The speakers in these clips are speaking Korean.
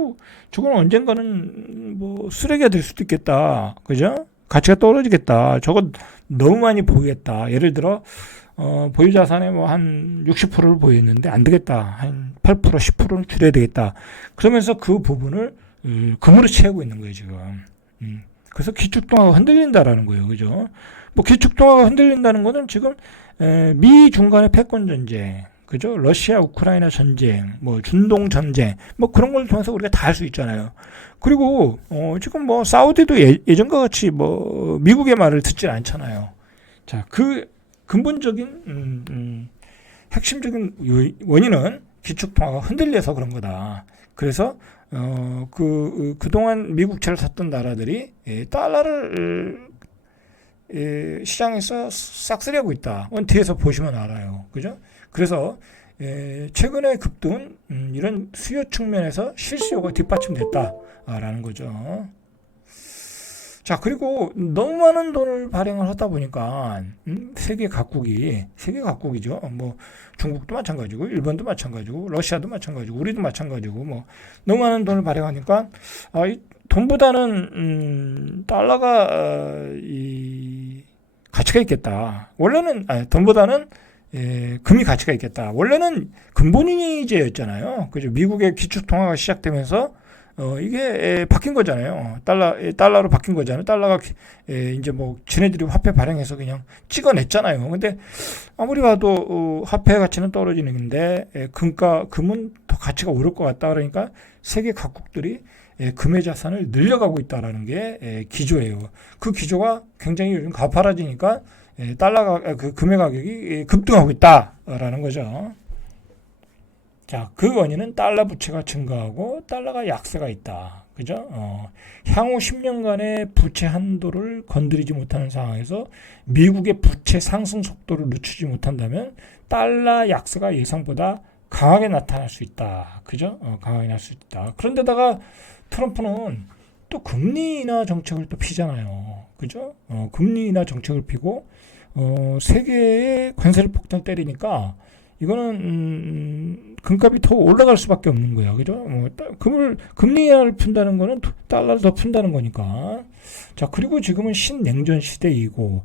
그리고 저건 언젠가는 뭐 쓰레기가 될 수도 있겠다. 그죠? 가치가 떨어지겠다. 저건 너무 많이 보이겠다. 예를 들어 어, 보유 자산의 뭐 한 60%를 보였는데 안 되겠다. 한 8% 10%는 줄여야 되겠다. 그러면서 그 부분을 음, 금으로 채우고 있는 거예요, 지금. 음. 그래서 기축통화가 흔들린다라는 거예요. 그죠? 뭐 기축통화가 흔들린다는 거는 지금 에, 미 중간의 패권 전쟁, 그죠? 러시아 우크라이나 전쟁, 뭐 중동 전쟁, 뭐 그런 걸 통해서 우리가 다할수 있잖아요. 그리고 어, 지금 뭐 사우디도 예, 예전과 같이 뭐 미국의 말을 듣질 않잖아요. 자, 그 근본적인 음, 음, 핵심적인 요- 원인은 기축 통화가 흔들려서 그런 거다. 그래서 어, 그 그동안 미국채를 샀던 나라들이 예, 달러를 예, 시장에서 싹쓸이하고 있다. 그건 뒤에서 보시면 알아요. 그죠? 그래서 예, 최근의 급등은 음, 이런 수요 측면에서 실수요가 뒷받침됐다라는 거죠. 자 그리고 너무 많은 돈을 발행을 하다 보니까 음, 세계 각국이 세계 각국이죠. 뭐 중국도 마찬가지고 일본도 마찬가지고 러시아도 마찬가지고 우리도 마찬가지고 뭐 너무 많은 돈을 발행하니까 아, 이 돈보다는 음, 달러가 어, 이 가치가 있겠다. 원래는 아, 돈보다는 예, 금이 가치가 있겠다. 원래는 근본이제였잖아요. 그죠? 미국의 기축 통화가 시작되면서 어, 이게 에, 바뀐 거잖아요. 달러 에, 달러로 바뀐 거잖아요. 달러가 기- 에, 이제 뭐 지네들이 화폐 발행해서 그냥 찍어냈잖아요. 근데 아무리 봐도 어, 화폐 가치는 떨어지는데 에, 금가 금은 더 가치가 오를 것 같다. 그러니까 세계 각국들이 에, 금의 자산을 늘려가고 있다라는 게 에, 기조예요. 그 기조가 굉장히 요즘 가파라지니까 에, 달러가 아, 그 금의 가격이 에, 급등하고 있다라는 거죠. 자, 그 원인은 달러 부채가 증가하고 달러가 약세가 있다. 그죠? 어, 향후 10년간의 부채 한도를 건드리지 못하는 상황에서 미국의 부채 상승 속도를 늦추지 못한다면 달러 약세가 예상보다 강하게 나타날 수 있다. 그죠? 어, 강하게 날수 있다. 그런데다가 트럼프는 또 금리 인하 정책을 또 피잖아요. 그죠? 어, 금리 인하 정책을 피고 어, 세계의 관세를 폭탄 때리니까 이거는 음, 금값이 더 올라갈 수밖에 없는 거야, 그죠? 뭐, 따- 금을 금리 인하를 푼다는 거는 도- 달러를 더 푼다는 거니까. 자, 그리고 지금은 신냉전 시대이고,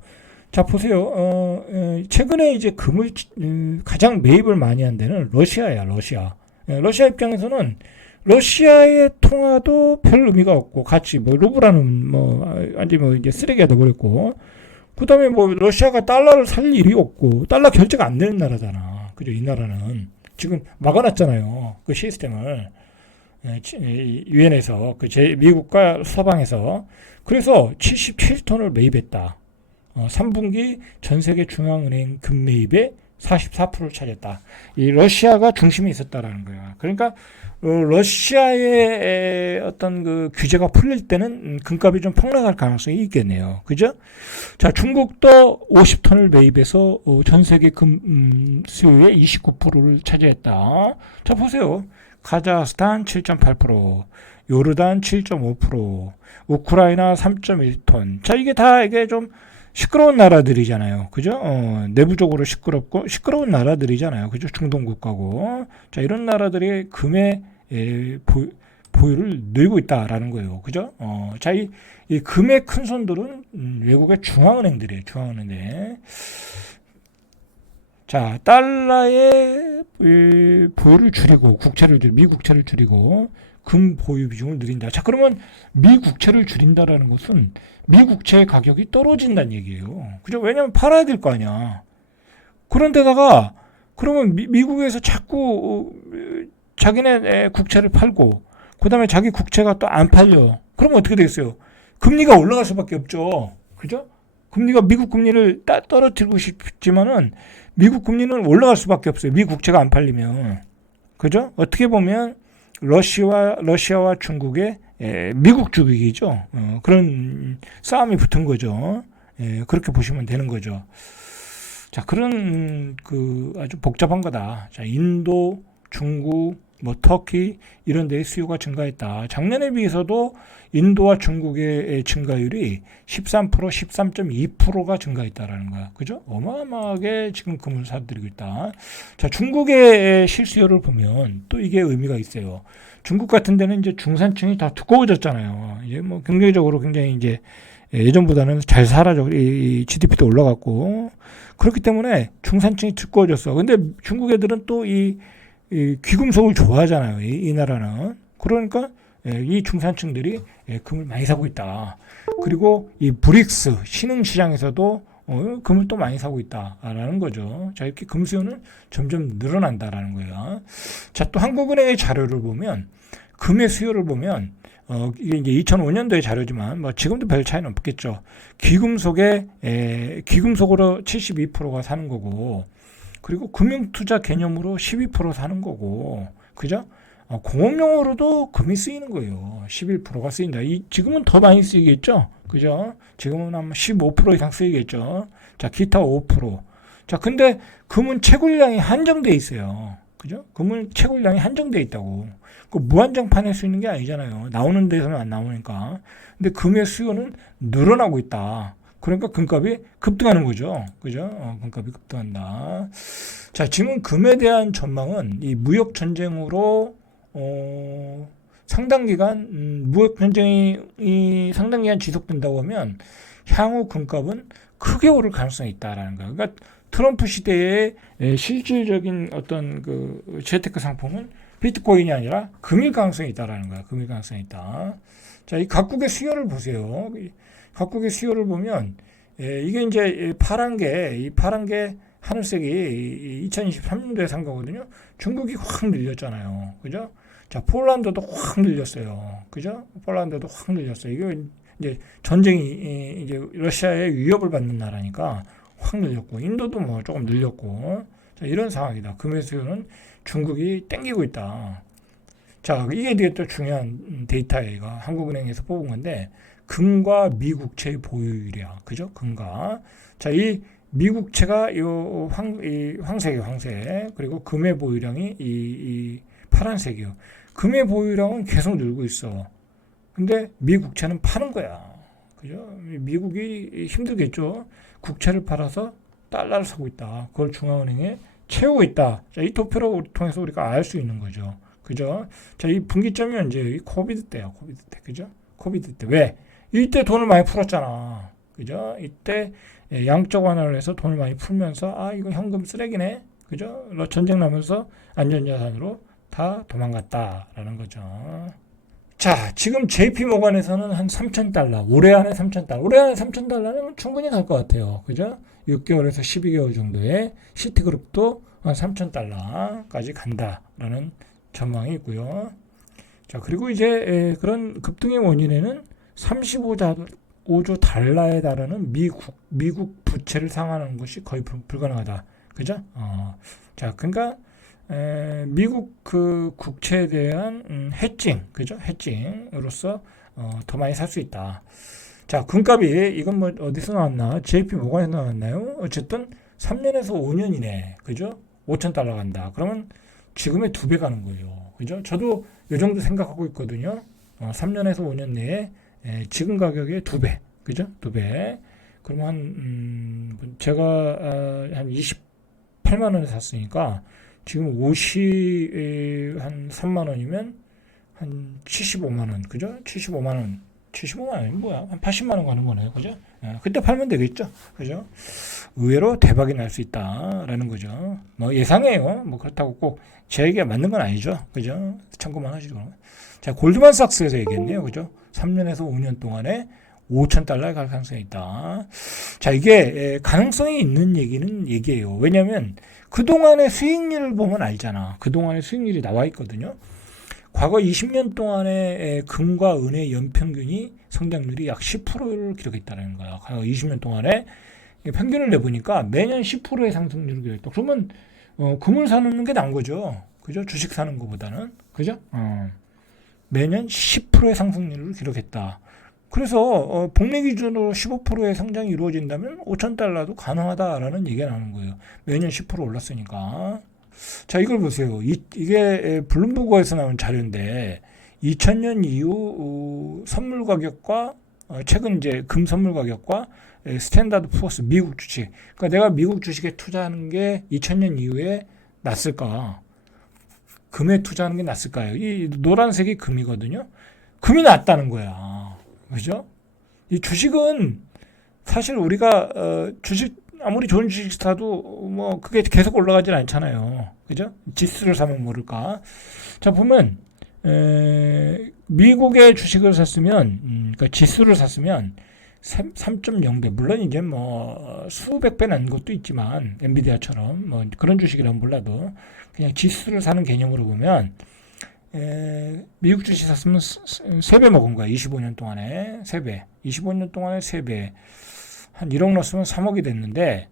자 보세요. 어, 어, 최근에 이제 금을 음, 가장 매입을 많이 한 데는 러시아야, 러시아. 예, 러시아 입장에서는 러시아의 통화도 별 의미가 없고 같이 뭐 루브라는 뭐 아, 완전 뭐 이제 쓰레기가 돼버렸고 그다음에 뭐 러시아가 달러를 살 일이 없고 달러 결제가 안 되는 나라잖아. 그죠? 이 나라는 지금 막아놨잖아요. 그 시스템을 예, 유엔에서 그 제 미국과 서방에서 그래서 77톤을 매입했다. 어, 3분기 전 세계 중앙은행 금 매입의 44%를 차지했다. 이 러시아가 중심에 있었다라는 거야. 그러니까 어, 러시아의 어떤 그 규제가 풀릴 때는 음, 금값이 좀 폭락할 가능성이 있겠네요. 그죠? 자, 중국도 50톤을 매입해서 어, 전 세계 금 음, 수요의 29%를 차지했다. 자, 보세요. 카자흐스탄 7.8%, 요르단 7.5%, 우크라이나 3.1톤. 자, 이게 다 이게 좀 시끄러운 나라들이잖아요. 그죠? 어, 내부적으로 시끄럽고 시끄러운 나라들이잖아요. 그죠? 중동 국가고. 자, 이런 나라들이 금의 에, 보, 보유를 늘고 있다라는 거예요. 그죠? 어, 자, 이, 이 금의 큰 손들은 음, 외국의 중앙은행들이에요. 중앙은행. 자, 달러의 이, 보유를 줄이고 국채를 줄, 미 국채를 줄이고 금 보유 비중을 늘린다. 자, 그러면 미 국채를 줄인다라는 것은 미 국채 가격이 떨어진다는 얘기예요. 그죠? 왜냐면 팔아야 될 거 아니야. 그런데다가 그러면 미, 미국에서 자꾸 어, 자기네 국채를 팔고 그다음에 자기 국채가 또 안 팔려. 그러면 어떻게 되겠어요? 금리가 올라갈 수밖에 없죠. 그죠? 금리가 미국 금리를 따, 떨어뜨리고 싶지만은 미국 금리는 올라갈 수밖에 없어요. 미 국채가 안 팔리면. 그죠? 어떻게 보면 러시아와 러시아와 중국의 에, 미국 주객이죠. 어, 그런 싸움이 붙은 거죠. 예, 그렇게 보시면 되는 거죠. 자, 그런 그 아주 복잡한 거다. 자, 인도, 중국, 뭐 터키 이런 데의 수요가 증가했다. 작년에 비해서도 인도와 중국의 증가율이 13% 13.2%가 증가했다라는 거야. 그죠? 어마어마하게 지금 금을 사들이고 있다. 자, 중국의 실수요를 보면 또 이게 의미가 있어요. 중국 같은 데는 이제 중산층이 다 두꺼워졌잖아요. 이제 뭐 경제적으로 굉장히 이제 예전보다는 잘 살아져. 이 GDP도 올라갔고. 그렇기 때문에 중산층이 두꺼워졌어. 근데 중국 애들은 또이 귀금속을 좋아하잖아요. 이, 이 나라는. 그러니까 예, 이 중산층들이 예, 금을 많이 사고 있다. 그리고 이 브릭스 신흥 시장에서도 어, 금을 또 많이 사고 있다라는 거죠. 자 이렇게 금 수요는 점점 늘어난다라는 거예요. 자또 한국은행의 자료를 보면 금의 수요를 보면 어, 이게 이제 2005년도의 자료지만 뭐 지금도 별 차이는 없겠죠. 귀금속에 에, 귀금속으로 72%가 사는 거고 그리고 금융투자 개념으로 12% 사는 거고 그죠? 어, 공업용으로도 금이 쓰이는 거예요. 11%가 쓰인다. 이, 지금은 더 많이 쓰이겠죠? 그죠? 지금은 아마 15% 이상 쓰이겠죠? 자, 기타 5%. 자, 근데 금은 채굴량이 한정돼 있어요. 그죠? 금은 채굴량이 한정돼 있다고. 그 무한정 파낼 수 있는 게 아니잖아요. 나오는 데서는 안 나오니까. 근데 금의 수요는 늘어나고 있다. 그러니까 금값이 급등하는 거죠. 그죠? 어, 금값이 급등한다. 자, 지금 금에 대한 전망은 이 무역 전쟁으로 어, 상당 기간 음, 무역 전쟁이 이 상당 기간 지속된다고 하면 향후 금값은 크게 오를 가능성이 있다라는 거예요. 그러니까 트럼프 시대의 실질적인 어떤 그 재테크 상품은 비트코인이 아니라 금일 가능성이 있다라는 거야. 금일 가능성이 있다. 자, 이 각국의 수요를 보세요. 각국의 수요를 보면 예, 이게 이제 파란 게 이 파란 게 하늘색이 2023년도에 산 거거든요. 중국이 확 늘렸잖아요. 그죠? 자, 폴란드도 확 늘렸어요. 그죠? 폴란드도 확 늘렸어요. 이게 이제 전쟁이 이제 러시아의 위협을 받는 나라니까 확 늘렸고 인도도 뭐 조금 늘렸고 자, 이런 상황이다. 금의 수요는 중국이 땡기고 있다. 자, 이게 되게 또 중요한 데이터예요. 한국은행에서 뽑은 건데 금과 미국채의 보유율이야. 그죠? 금과. 자, 이 미국채가 요 황, 이 황색이 황색. 그리고 금의 보유량이 이, 이 파란색이요. 금의 보유량은 계속 늘고 있어. 근데 미국채는 파는 거야. 그죠? 미국이 힘들겠죠. 국채를 팔아서 달러를 사고 있다. 그걸 중앙은행에 채우고 있다. 자, 이 도표를 통해서 우리가 알 수 있는 거죠. 그죠? 자, 이 분기점이 언제? 이 코비드 때야, 코비드 때. 그죠? 코비드 때. 왜? 이때 돈을 많이 풀었잖아. 그죠? 이때 양적 완화를 해서 돈을 많이 풀면서, 아, 이거 현금 쓰레기네. 그죠? 전쟁 나면서 안전자산으로 다 도망갔다라는 거죠. 자, 지금 JP 모건에서는 한 3,000달러, 올해 안에 3,000달러, 올해 안에 3,000달러는 충분히 갈 것 같아요. 그죠? 6개월에서 12개월 정도의 시티그룹도 한 3,000달러까지 간다라는 전망이 있고요. 자, 그리고 이제 그런 급등의 원인에는 35자, 5조 달러에 달하는 미국, 미국 부채를 상환하는 것이 거의 불 가능하다. 그죠? 어, 자, 그러니까 에, 미국 그 국채에 대한 음, 해칭, 그죠? 해칭으로서 어, 더 많이 살 수 있다. 자, 금값이 이건 뭐 어디서 나왔나? JP 모건에서 나왔나요? 어쨌든 3년에서 5년 이네. 그죠? 5천 달러 간다. 그러면 지금의 두 배 가는 거예요. 그죠? 저도 이 정도 생각하고 있거든요. 어, 3년에서 5년 내에 에, 지금 가격의 두 배. 그죠? 두 배. 그러면 한, 음, 제가 어, 한 28만 원에 샀으니까 지금 옷이 한 3만 원이면 한 75만 원, 그죠? 75만 원, 75만 원이 뭐야? 한 80만 원 가는 거네요, 그죠? 예, 그때 팔면 되겠죠, 그죠? 의외로 대박이 날 수 있다라는 거죠. 뭐 예상해요. 뭐 그렇다고 꼭 제 얘기가 맞는 건 아니죠, 그죠? 참고만 하시죠. 자, 골드만삭스에서 얘기했네요, 그죠? 3년에서 5년 동안에 5천 달러에 갈 가능성이 있다. 자, 이게 가능성이 있는 얘기는 얘기예요. 왜냐하면 그동안의 수익률을 보면 알잖아. 그동안의 수익률이 나와 있거든요. 과거 20년 동안의 금과 은의 연평균이 성장률이 약 10%를 기록했다는 거야. 과거 20년 동안에 평균을 내보니까 매년 10%의 상승률을 기록했다. 그러면 어, 금을 사는 게 나은 거죠. 그죠? 주식 사는 것보다는. 그죠? 어. 매년 10%의 상승률을 기록했다. 그래서 어, 복리 기준으로 15%의 성장이 이루어진다면 5천 달러도 가능하다라는 얘기가 나오는 거예요. 매년 10% 올랐으니까. 자, 이걸 보세요. 이, 이게 블룸버그에서 나온 자료인데 2000년 이후 어, 선물 가격과 어, 최근 이제 금 선물 가격과 에, 스탠다드 푸어스 미국 주식. 그러니까 내가 미국 주식에 투자하는 게 2000년 이후에 낫을까? 금에 투자하는 게 낫을까요? 이 노란색이 금이거든요. 금이 낫다는 거야. 그죠? 이 주식은 사실 우리가 어, 주식 아무리 좋은 주식 사도 뭐 그게 계속 올라가진 않잖아요. 그죠? 지수를 사면 모를까. 자 보면 에, 미국의 주식을 샀으면 음, 그러니까 지수를 샀으면 3.0배. 물론 이제 뭐 수백 배 난 것도 있지만 엔비디아처럼 뭐 그런 주식이라면 몰라도 그냥 지수를 사는 개념으로 보면 에, 미국 주식 샀으면 3배 먹은 거야. 25년 동안에 3배. 25년 동안에 3배. 한 1억 넣었으면 3억이 됐는데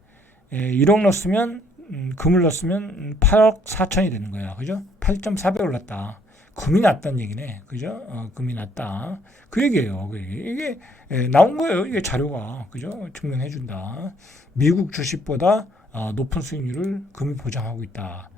에, 1억 넣었으면 음, 금을 넣었으면 8억 4천이 되는 거야. 그죠? 8.4배 올랐다 금이 났다는 얘기네 그죠 어, 금이 났다 그 얘기예요 그 얘기. 이게 에, 나온 거예요 이게 자료가 그죠 증명해 준다 미국 주식보다 어, 높은 수익률을 금이 보장하고 있다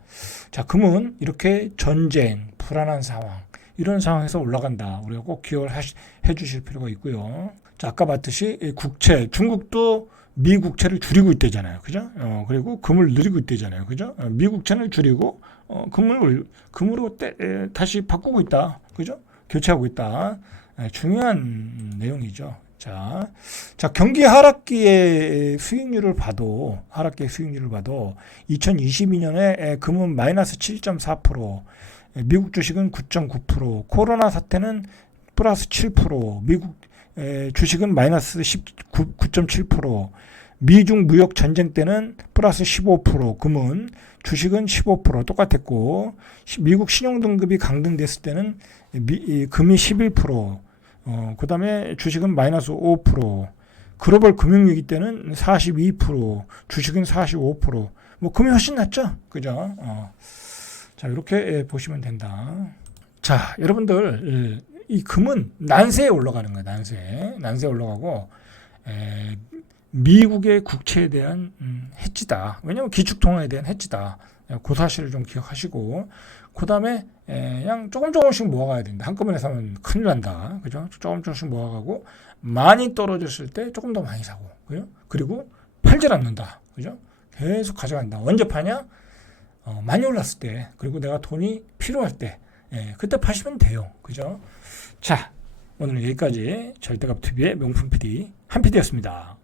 자 금은 이렇게 전쟁 불안한 상황 이런 상황에서 올라간다 우리가 꼭 기억을 하시, 해 주실 필요가 있고요 자 아까 봤듯이 이 국채 중국도 미국채를 줄이고 있대잖아요. 그죠? 어, 그리고 금을 늘리고 있대잖아요. 그죠? 어, 미국채는 줄이고 어, 금을 올- 금으로 떼, 에, 다시 바꾸고 있다. 그죠? 교체하고 있다. 에, 중요한 내용이죠. 자, 자 경기 하락기의 수익률을 봐도 하락기의 수익률을 봐도 2022년에 금은 마이너스 7.4%, 에, 미국 주식은 9.9%, 코로나 사태는 플러스 7%, 미국 에, 주식은 마이너스 9.7%, 미중 무역 전쟁 때는 플러스 15%, 금은 주식은 15% 똑같았고, 시- 미국 신용 등급이 강등됐을 때는 미, 이, 금이 11%, 어, 그 다음에 주식은 마이너스 5%, 글로벌 금융위기 때는 42%, 주식은 45%, 뭐 금이 훨씬 낫죠, 그죠? 어. 자 이렇게 예, 보시면 된다. 자 여러분들 예, 이 금은 난세에 올라가는 거야, 난세. 난세에 올라가고, 에, 미국의 국채에 대한 음, 해지다. 왜냐하면 기축통화에 대한 해지다. 예, 그 사실을 좀 기억하시고, 그 다음에 그냥 조금 조금씩 모아가야 된다. 한꺼번에 사면 큰일 난다. 그죠? 조금 조금씩 모아가고, 많이 떨어졌을 때 조금 더 많이 사고, 그죠? 그리고 팔질 않는다. 그죠? 계속 가져간다. 언제 파냐? 어, 많이 올랐을 때, 그리고 내가 돈이 필요할 때, 예, 그때 파시면 돼요. 그죠? 자, 오늘 여기까지 절대값 TV의 명품 PD 한 PD였습니다.